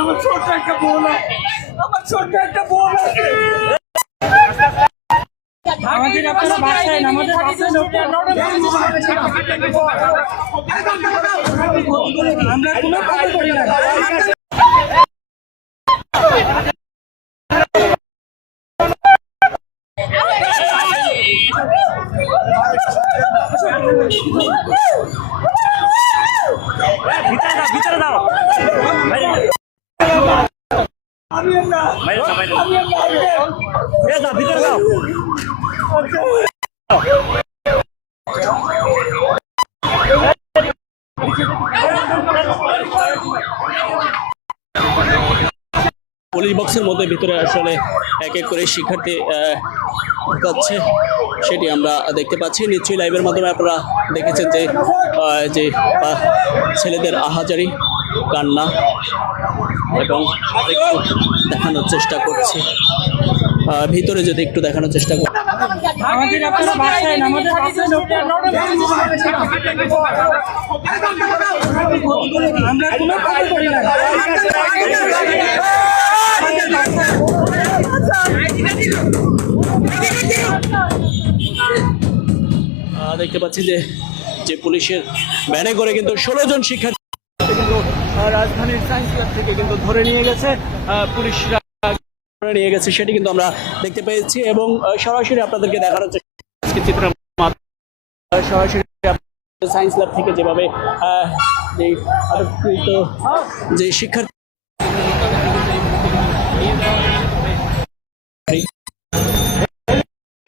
আমার ছোট্ট একটা বোন আমার ছোট্ট একটা বোন আছে। আমাদের আপনারা বাসায় আমাদের আমরা কোনো কথা করি না। ভিতরে বাইরে দাও ভিতরে দাও ভিতরে দাও। পুলিশ বক্সের মধ্যে ভিতরে আসলে এক এক করে শিক্ষার্থী ঢুকাচ্ছে সেটি আমরা দেখতে পাচ্ছি। নিশ্চয়ই লাইভের মাধ্যমে আপনারা দেখেছেন যে যে ছেলেদের আহাজারি, কান্না এবং দেখানোর চেষ্টা করছি। ভিতরে যদি একটু দেখানোর চেষ্টা করি। আমাদের আপনারা বাসায় আমাদের আমরা কোনো করি না দেখতে পাচ্ছি যে যে পুলিশের ভ্যানে করে কিন্তু ষোলো জন শিক্ষার্থী কিন্তু রাজধানীর সায়েন্স ক্লাব থেকে কিন্তু ধরে নিয়ে গেছে। পুলিশরা নিয়ে গেছে, সেটি কিন্তু আমরা দেখতে পেয়েছি এবং সরাসরি আপনাদেরকে দেখানোর চেষ্টা সরাসরি সায়েন্স ল্যাব থেকে যেভাবে যে আটককৃত যে শিক্ষার্থী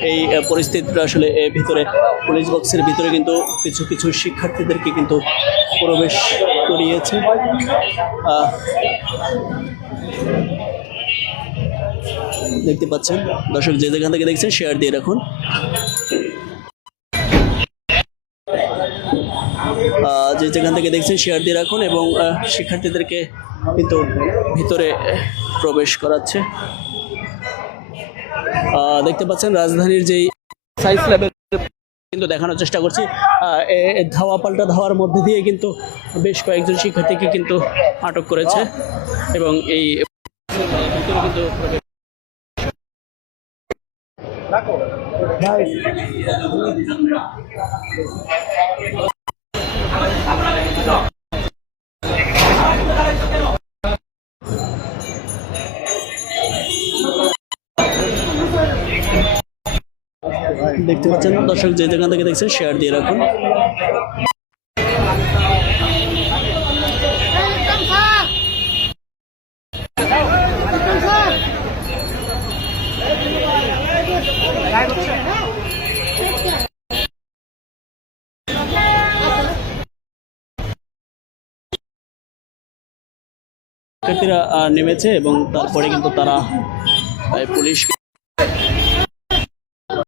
এই পরিস্থিতিটা আসলে ভিতরে পুলিশ বক্সের ভিতরে কিন্তু কিছু কিছু শিক্ষার্থীদেরকে কিন্তু প্রবেশ করিয়েছে। দেখতে পাচ্ছেন, দর্শক যে যেখান থেকে দেখছেন শেয়ার দিয়ে রাখুন। যে যেখান থেকে দেখছেন শেয়ার দিয়ে রাখুন এবং শিক্ষার্থীদেরকে কিন্তু ভিতরে প্রবেশ করাচ্ছে। দেখতে পাচ্ছেন, রাজধানীর যেই সাইজ লেভেল কিন্তু দেখানোর চেষ্টা করছি। ধাওয়া পাল্টা ধাওয়ার মধ্যে দিয়ে কিন্তু বেশ কয়েকজন শিক্ষার্থীকে কিন্তু আটক করেছে এবং এই কিন্তু দেখতে পাচ্ছেন দর্শক যে যেখান থেকে দেখছেন শেয়ার দিয়ে রাখুন শিক্ষার্থীরা নেমেছে এবং তারপরে কিন্তু তারা পুলিশ